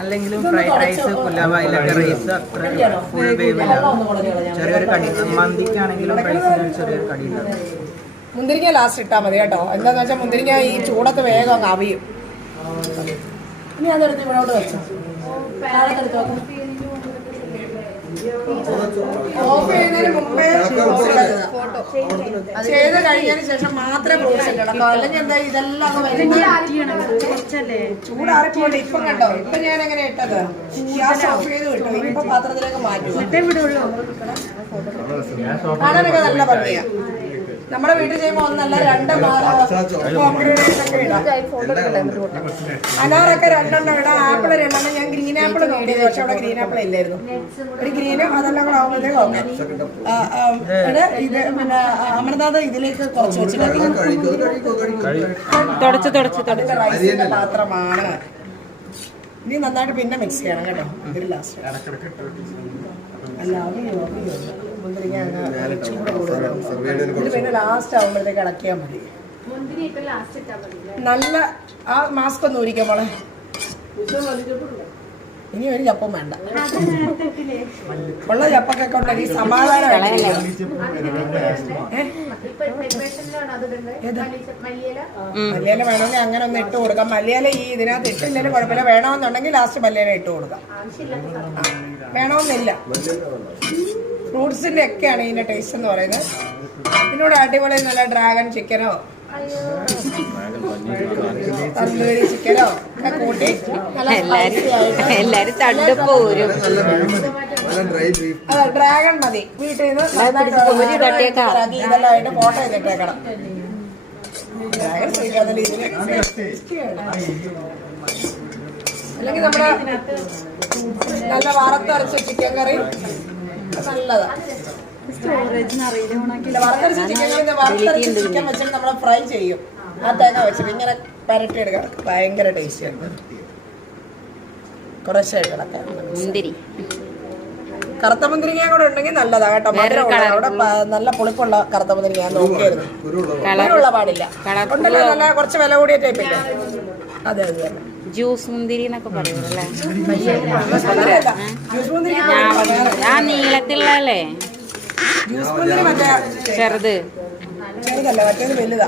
അല്ലെങ്കിലും fried rice pulao അതിലൊക്കെ rice അത്ര ഫുൾ വേവില്ല. ചെറിയൊരു കടി മന്തിക്കാണെങ്കിലും റൈസിന് ചെറിയൊരു കടി ഉണ്ടാവും. മുന്തിരിങ്ങ ലാസ്റ്റ് ഇട്ടാൽ മതി കേട്ടോ. എന്താന്ന് വെച്ചാൽ മുന്തിരിങ്ങ ഈ ചൂടത്ത് വേഗം അങ്ങ് അവിയും. ഇനി അതെടുത്ത് ഇവിടോട്ട് വെച്ചോ. ഓഫ് ചെയ്യുന്നതിന് മുമ്പേ ചെയ്ത് കഴിഞ്ഞതിന് ശേഷം മാത്രമേ ഫ്രൂട്ട്സ് ഇടണം. അല്ലെങ്കിൽ എന്താ ഇതെല്ലാം ചൂടാറിപ്പോണ്ട്. ഇപ്പം കണ്ടോ, ഇപ്പൊ ഞാൻ എങ്ങനെ ഇട്ടത് ഗ്യാസ് ഓഫ് ചെയ്ത് വിട്ടു. ഇനിയിപ്പോ പാത്രത്തിലേക്ക് മാറ്റും. കാണാനൊക്കെ നല്ല ഭംഗിയാ. നമ്മുടെ വീട്ടിൽ ചെയ്യുമ്പോൾ ഒന്നല്ല 2 ഒക്കെ ഇടാം. അനാറൊക്കെ 2 ഇടാം. ആപ്പിൾ 2 ഞാൻ ഗ്രീൻ ആപ്പിൾ നോക്കിയത്, പക്ഷെ അവിടെ ഗ്രീൻ ആപ്പിൾ ഇല്ലായിരുന്നു. ഒരു ഗ്രീനും അതെല്ലാം കൂടെ ആവുമ്പോഴത്തേക്ക് ഓക്കെ. ഇത് പിന്നെ അമൃതാഥ ഇതിലേക്ക് കുറച്ച് വെച്ചിട്ട് റൈസിന്റെ പാത്രമാണ്. ഇനി നന്നായിട്ട് പിന്നെ മിക്സ് ചെയ്യണം കേട്ടോ. ഇതിൽ ലാസ്റ്റ് അല്ല മുന്തിരിങ്ങ ചൂട് കൂടുതൽ പിന്നെ ലാസ്റ്റ് ആവുമ്പോഴത്തേക്ക് ഇളക്കിയാൽ മതി. നല്ല ആ മാസ്ക് ഒന്ന് ഊരിക്കാൻ മോളെ. ഇനി ഒരു ചപ്പം വേണ്ട. ഉള്ള ചപ്പൊക്കെ ഉണ്ടെങ്കിൽ സമാധാനം. മല്ലിയില വേണമെങ്കിൽ അങ്ങനെ ഒന്ന് ഇട്ട് കൊടുക്കാം. മല്ലിയില ഈ ഇതിനകത്ത് ഇട്ടില്ലെങ്കിലും കുഴപ്പമില്ല. വേണമെന്നുണ്ടെങ്കിൽ ലാസ്റ്റ് മല്ലിയില ഇട്ട് കൊടുക്കാം. വേണമെന്നില്ല. ഫ്രൂട്ട്സിന്റെ ഒക്കെയാണ് ഇതിന്റെ ടേസ്റ്റ് എന്ന് പറയുന്നത്. ഇതിനോട് അടിപൊളി നല്ല ഡ്രാഗൺ ചിക്കനോ തന്തൂരി ചിക്കനോ ഒക്കെ കൂട്ടി എല്ലാരും തടുപ്പ് വരും. അതെ, ഡ്രാഗൺ മതി. വീട്ടിൽ നിന്ന് ഇതെല്ലാം ആയിട്ട് ഫോട്ടോ ചെയ്തിട്ടേക്കണം. ഡ്രാഗൺ അല്ലെങ്കിൽ നമ്മുടെ നല്ല വറുത്തരച്ച ചിക്കൻ കറി നല്ലതാ. വറുത്തരച്ച ചിക്കൻ കറി വറുത്തരച്ച ചിക്കൻ വെച്ചിട്ട് നമ്മൾ ഫ്രൈ ചെയ്യും. ആ തേങ്ങ വെച്ചിട്ട് ഇങ്ങനെ പരട്ടി എടുക്കാം. ഭയങ്കര ടേസ്റ്റിയാണ്. കുറച്ചായിട്ട് മുന്തിരി കറുത്ത മുന്തിരിങ്ങ കൂടെ ഉണ്ടെങ്കിൽ നല്ലതാ കേട്ടോ. അവിടെ നല്ല പുളിപ്പുള്ള കറുത്ത മുന്തിരിങ്ങ നോക്കിയായിരുന്നു. കളറുള്ള പാടില്ല. ഉണ്ടല്ലോ നല്ല കുറച്ച് വില കൂടിയ ടൈപ്പില്ലേ. അതെ അതെ തന്നെ. ജ്യൂസ് മുന്തിരി എന്നൊക്കെ പറയുമല്ലേ. ജ്യൂസ് മുന്തിരി ആ നീളത്തിലുള്ളല്ലേ ജ്യൂസ് മുന്തിരി മറ്റേ ചെറുത് ചെറുതല്ല, മറ്റേത് വലുതാ.